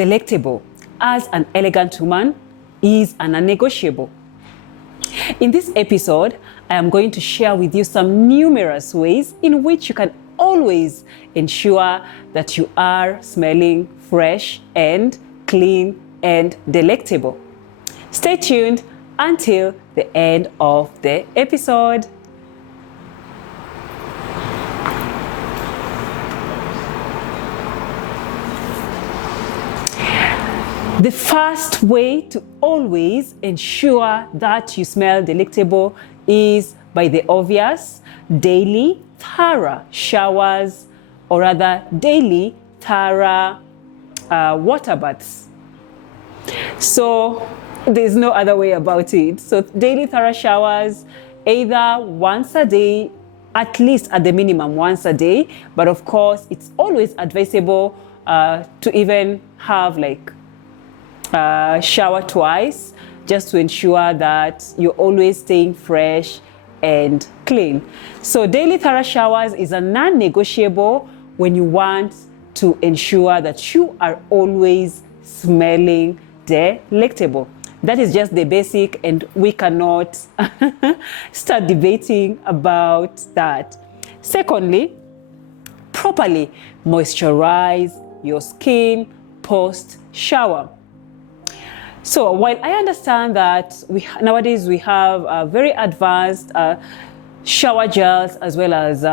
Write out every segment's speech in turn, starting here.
delectable as an elegant woman is a non-negotiable. In this episode, I am going to share with you some numerous ways in which you can always ensure that you are smelling fresh and clean and delectable. Stay tuned until the end of the episode. The first way to always ensure that you smell delectable is by the obvious: daily thorough showers, or rather daily thorough water baths. So there's no other way about it. So daily thorough showers, either once a day, at least at the minimum once a day, but of course it's always advisable to even have like shower twice, just to ensure that you're always staying fresh and clean. So daily thorough showers is a non-negotiable when you want to ensure that you are always smelling delectable. That is just the basic, and we cannot start debating about that. Secondly, properly moisturize your skin post shower. So while I understand that nowadays we have very advanced shower gels as well as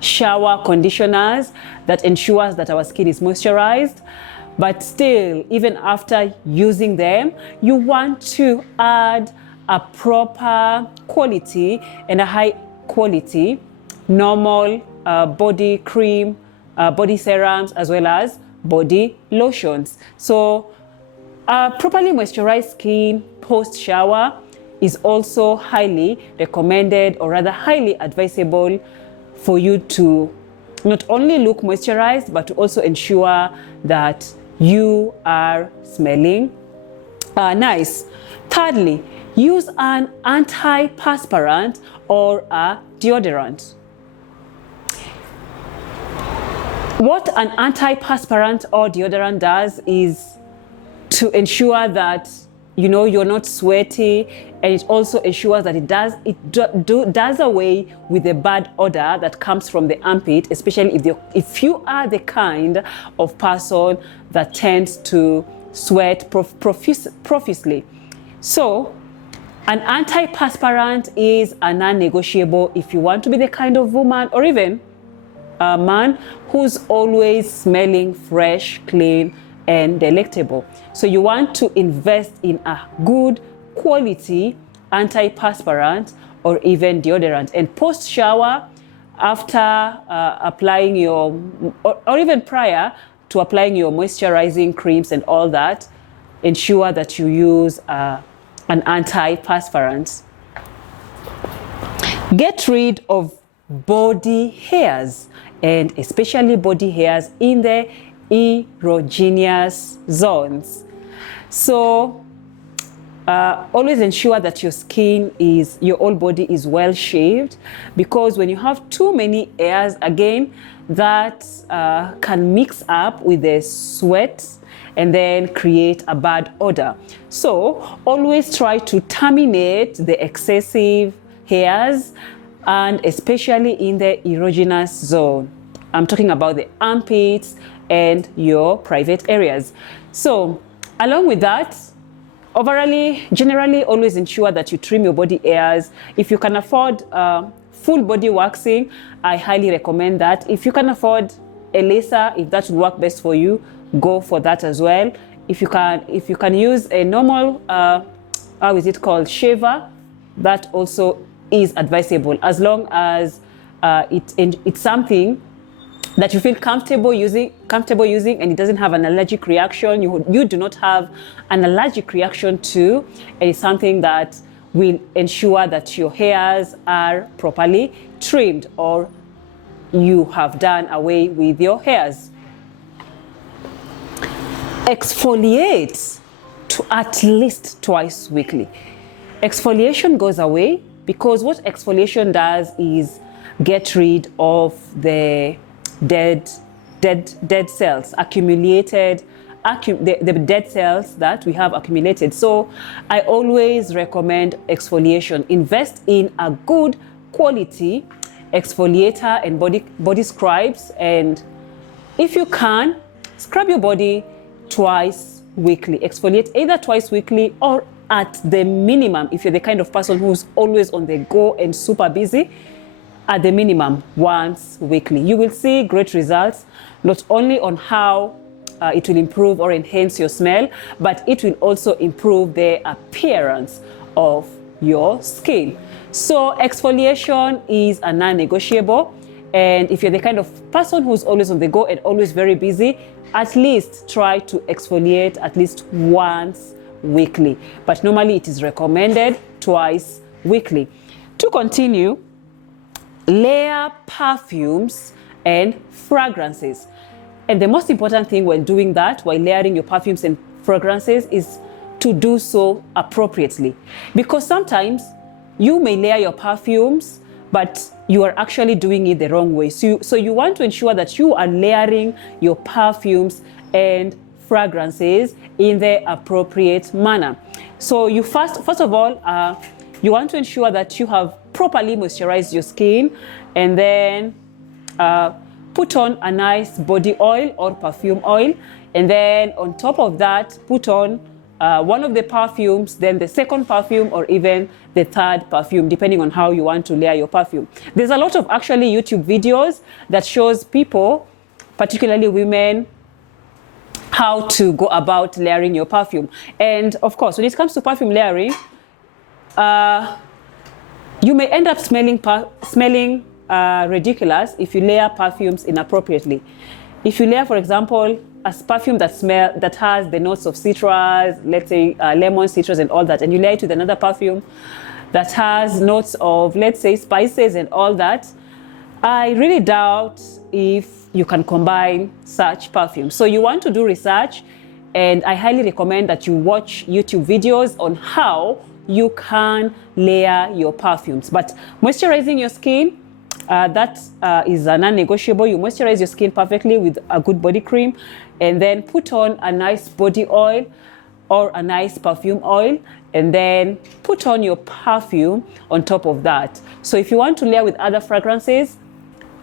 shower conditioners that ensures that our skin is moisturized, but still, even after using them, you want to add a proper quality and a high quality normal body cream, body serums, as well as body lotions. So properly moisturized skin post shower is also highly recommended, or rather highly advisable, for you to not only look moisturized but to also ensure that you are smelling nice. Thirdly, use an antiperspirant or a deodorant. What an antiperspirant or deodorant does is to ensure that you're not sweaty, and it also ensures that it does away with the bad odor that comes from the armpit, especially if you are the kind of person that tends to sweat profusely. So an antiperspirant is a non-negotiable if you want to be the kind of woman or even a man who's always smelling fresh, clean, and delectable. So you want to invest in a good quality antiperspirant or even deodorant. And post shower, after applying your, or even prior to applying your moisturizing creams and all that, ensure that you use an antiperspirant. Get rid of body hairs, and especially body hairs in the erogenous zones. So always ensure that your whole body is well shaved, because when you have too many hairs, again, that can mix up with the sweat and then create a bad odor. So always try to terminate the excessive hairs, and especially in the erogenous zone. I'm talking about the armpits and your private areas. So along with that, generally always ensure that you trim your body hairs. If you can afford full body waxing, I highly recommend that. If you can afford a laser, if that would work best for you, go for that as well. If you can use a normal shaver, that also is advisable, as long as it's something that you feel comfortable using, and it doesn't have an allergic reaction. You do not have an allergic reaction to, and it's something that will ensure that your hairs are properly trimmed, or you have done away with your hairs. Exfoliate at least twice weekly. Exfoliation goes away because what exfoliation does is get rid of the dead dead cells, the dead cells that we have accumulated. So I always recommend exfoliation. Invest in a good quality exfoliator and body scrubs, and if you can, scrub your body twice weekly. Exfoliate either twice weekly or at the minimum, if you're the kind of person who's always on the go and super busy, at the minimum once weekly. You will see great results, not only on how it will improve or enhance your smell, but it will also improve the appearance of your skin. So exfoliation is a non-negotiable, and if you're the kind of person who's always on the go and always very busy, at least try to exfoliate at least once weekly, but normally it is recommended twice weekly. To continue, layer perfumes and fragrances. And the most important thing when doing that, while layering your perfumes and fragrances, is to do so appropriately. Because sometimes you may layer your perfumes, but you are actually doing it the wrong way. So you want to ensure that you are layering your perfumes and fragrances in the appropriate manner. So you first of all, you want to ensure that you have properly moisturized your skin, and then put on a nice body oil or perfume oil, and then on top of that put on one of the perfumes, then the second perfume, or even the third perfume, depending on how you want to layer your perfume. There's a lot of actually YouTube videos that shows people, particularly women, how to go about layering your perfume. And of course, when it comes to perfume layering, you may end up smelling ridiculous if you layer perfumes inappropriately. If you layer, for example, a perfume that has the notes of citrus, let's say lemon, citrus and all that, and you layer it with another perfume that has notes of, let's say, spices and all that, I really doubt if you can combine such perfumes. So you want to do research, and I highly recommend that you watch YouTube videos on how you can layer your perfumes. But moisturizing your skin, that is a non-negotiable. You moisturize your skin perfectly with a good body cream, and then put on a nice body oil or a nice perfume oil, and then put on your perfume on top of that. So if you want to layer with other fragrances,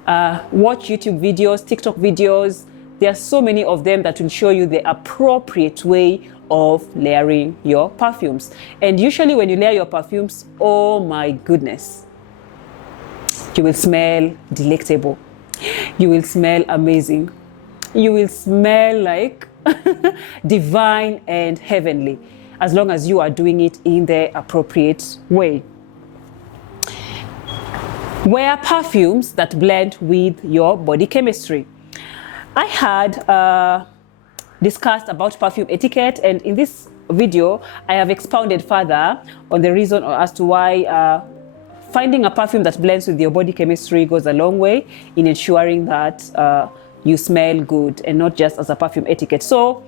watch YouTube videos, TikTok videos. There are so many of them that will show you the appropriate way of layering your perfumes. And usually when you layer your perfumes, oh my goodness, you will smell delectable. You will smell amazing. You will smell like divine and heavenly, as long as you are doing it in the appropriate way. Wear perfumes that blend with your body chemistry. I had discussed about perfume etiquette, and in this video I have expounded further on the reason as to why finding a perfume that blends with your body chemistry goes a long way in ensuring that you smell good, and not just as a perfume etiquette. So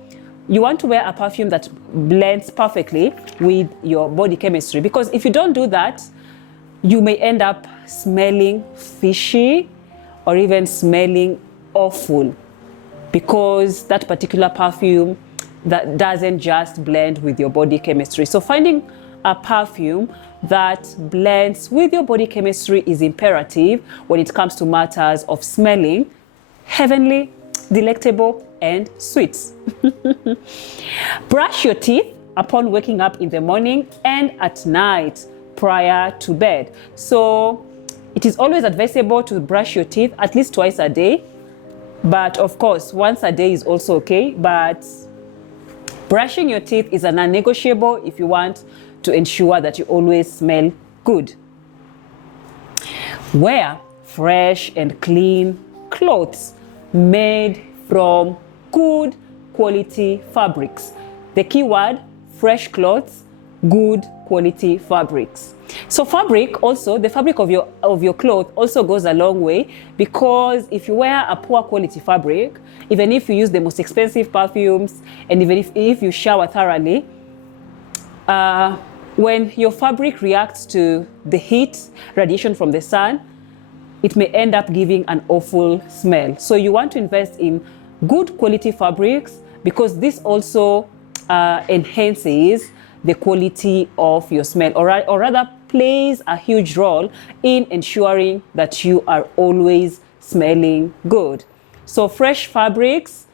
you want to wear a perfume that blends perfectly with your body chemistry, because if you don't do that, you may end up smelling fishy or even smelling awful, because that particular perfume that doesn't just blend with your body chemistry. So finding a perfume that blends with your body chemistry is imperative when it comes to matters of smelling heavenly, delectable, and sweet. Brush your teeth upon waking up in the morning and at night prior to bed. So it is always advisable to brush your teeth at least twice a day, but of course once a day is also okay. But brushing your teeth is a non-negotiable if you want to ensure that you always smell good. Wear fresh and clean clothes made from good quality fabrics. The key word, fresh clothes, good quality fabrics. So fabric also, the fabric of your cloth also goes a long way, because if you wear a poor quality fabric, even if you use the most expensive perfumes, and even if you shower thoroughly, when your fabric reacts to the heat, radiation from the sun, it may end up giving an awful smell. So you want to invest in good quality fabrics, because this also enhances the quality of your smell, or rather plays a huge role in ensuring that you are always smelling good. So fresh fabrics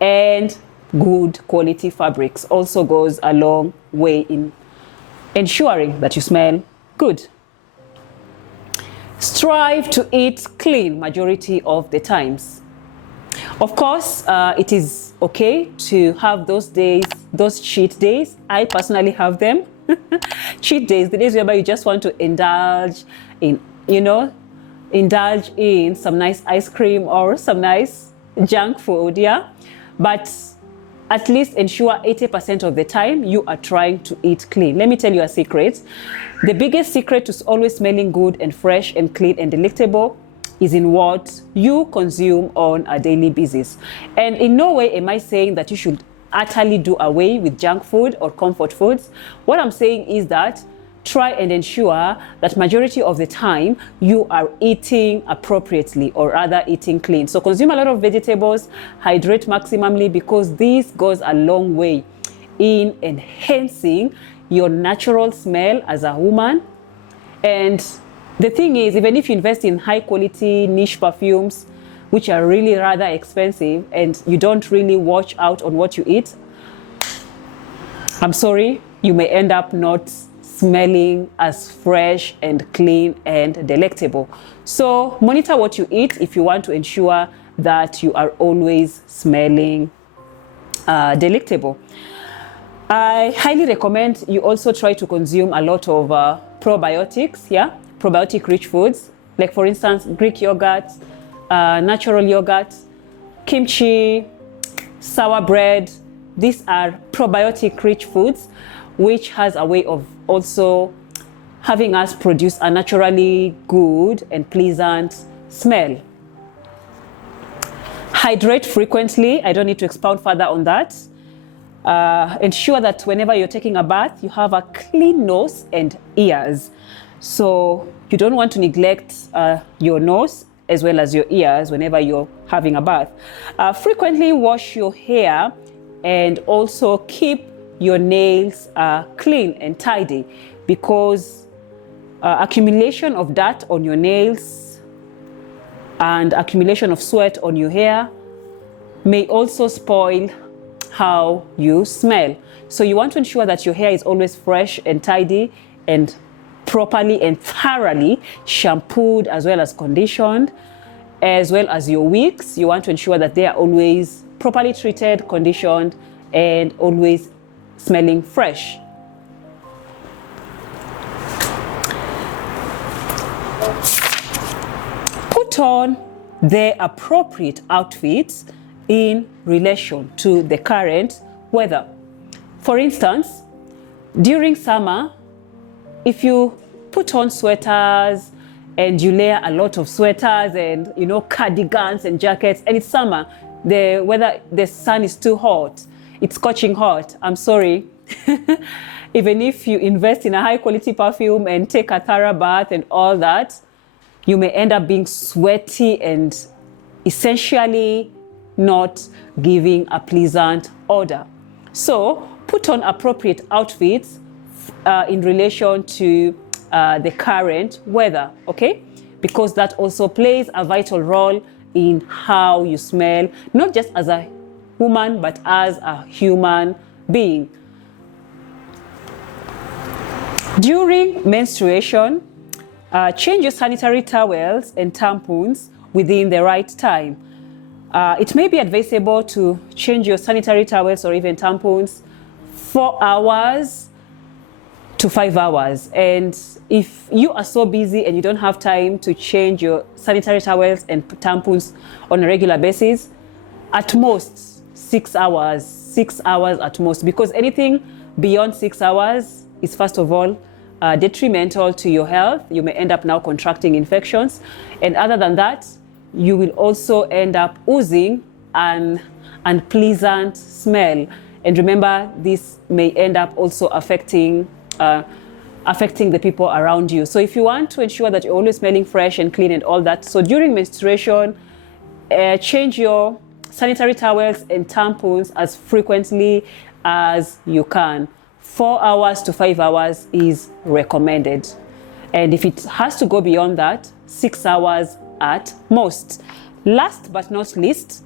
and good quality fabrics also goes a long way in ensuring that you smell good. Strive to eat clean majority of the times. Of course, it is okay to have those days, those cheat days. I personally have them. Cheat days, the days whereby you just want to indulge in, indulge in some nice ice cream or some nice junk food, yeah? But at least ensure 80% of the time you are trying to eat clean. Let me tell you a secret. The biggest secret to always smelling good and fresh and clean and delectable is in what you consume on a daily basis. And in no way am I saying that you should utterly do away with junk food or comfort foods. What I'm saying is that try and ensure that majority of the time you are eating appropriately, or rather eating clean. So consume a lot of vegetables, hydrate maximally, because this goes a long way in enhancing your natural smell as a woman. And the thing is, even if you invest in high quality niche perfumes, which are really rather expensive, and you don't really watch out on what you eat, I'm sorry, you may end up not smelling as fresh and clean and delectable. So monitor what you eat if you want to ensure that you are always smelling delectable. I highly recommend you also try to consume a lot of probiotics, yeah, probiotic rich foods, like for instance Greek yogurt, natural yogurt, kimchi, sour bread. These are probiotic rich foods, which has a way of also having us produce a naturally good and pleasant smell. Hydrate frequently. I don't need to expound further on that. Ensure that whenever you're taking a bath, you have a clean nose and ears. So you don't want to neglect your nose as well as your ears whenever you're having a bath. Frequently wash your hair, and also keep your nails clean and tidy, because accumulation of dirt on your nails and accumulation of sweat on your hair may also spoil how you smell. So you want to ensure that your hair is always fresh and tidy and properly and thoroughly shampooed as well as conditioned, as well as your wigs. You want to ensure that they are always properly treated, conditioned, and always smelling fresh. Put on the appropriate outfits in relation to the current weather. For instance, during summer, if you put on sweaters and you layer a lot of sweaters and cardigans and jackets, and it's summer, the sun is too hot, it's scorching hot, I'm sorry. Even if you invest in a high quality perfume and take a thorough bath and all that, you may end up being sweaty and essentially not giving a pleasant odor. So put on appropriate outfits in relation to the current weather, okay? Because that also plays a vital role in how you smell, not just as a woman, but as a human being. During menstruation, change your sanitary towels and tampons within the right time. It may be advisable to change your sanitary towels or even tampons 4 hours to 5 hours. And if you are so busy and you don't have time to change your sanitary towels and tampons on a regular basis, at most 6 hours, 6 hours at most, because anything beyond 6 hours is, first of all, detrimental to your health. You may end up now contracting infections. And other than that, you will also end up oozing an unpleasant smell. And remember, this may end up also affecting affecting the people around you. So if you want to ensure that you're always smelling fresh and clean and all that, so during menstruation, change your sanitary towels and tampons as frequently as you can. 4 hours to 5 hours is recommended. And if it has to go beyond that, 6 hours at most. Last but not least,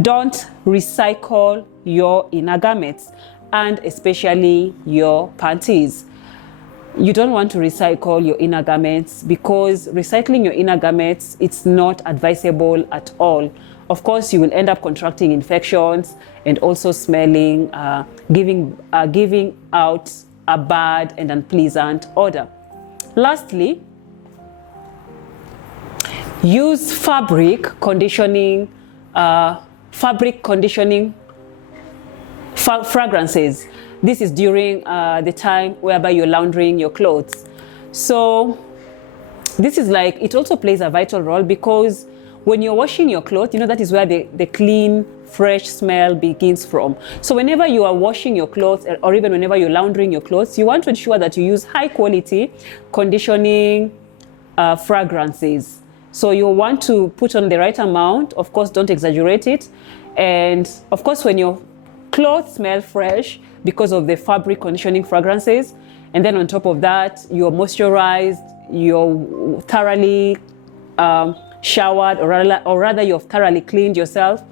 don't recycle your inner garments, and especially your panties. You don't want to recycle your inner garments, because recycling your inner garments, it's not advisable at all. Of course, you will end up contracting infections and also smelling, giving out a bad and unpleasant odor. Lastly, use fabric conditioning fragrances. This is during the time whereby you're laundering your clothes. So this is like, it also plays a vital role, because when you're washing your clothes, you know, that is where the clean, fresh smell begins from. So whenever you are washing your clothes, or even whenever you're laundering your clothes, you want to ensure that you use high quality conditioning fragrances. So you want to put on the right amount. Of course, don't exaggerate it. And of course, when your clothes smell fresh because of the fabric conditioning fragrances, and then on top of that, you're moisturized, you're thoroughly showered, or rather you've thoroughly cleaned yourself,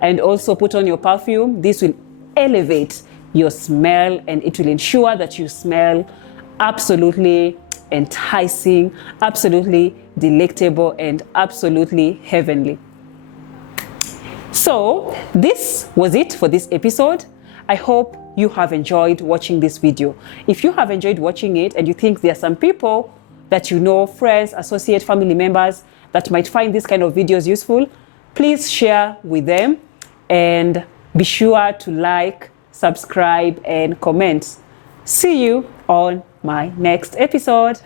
and also put on your perfume, this will elevate your smell, and it will ensure that you smell absolutely enticing, absolutely delectable, and absolutely heavenly. So this was it for this episode. I hope you have enjoyed watching this video. If you have enjoyed watching it and you think there are some people that you know, friends, associates, family members, that might find this kind of videos useful, please share with them, and be sure to like, subscribe, and comment. See you on my next episode.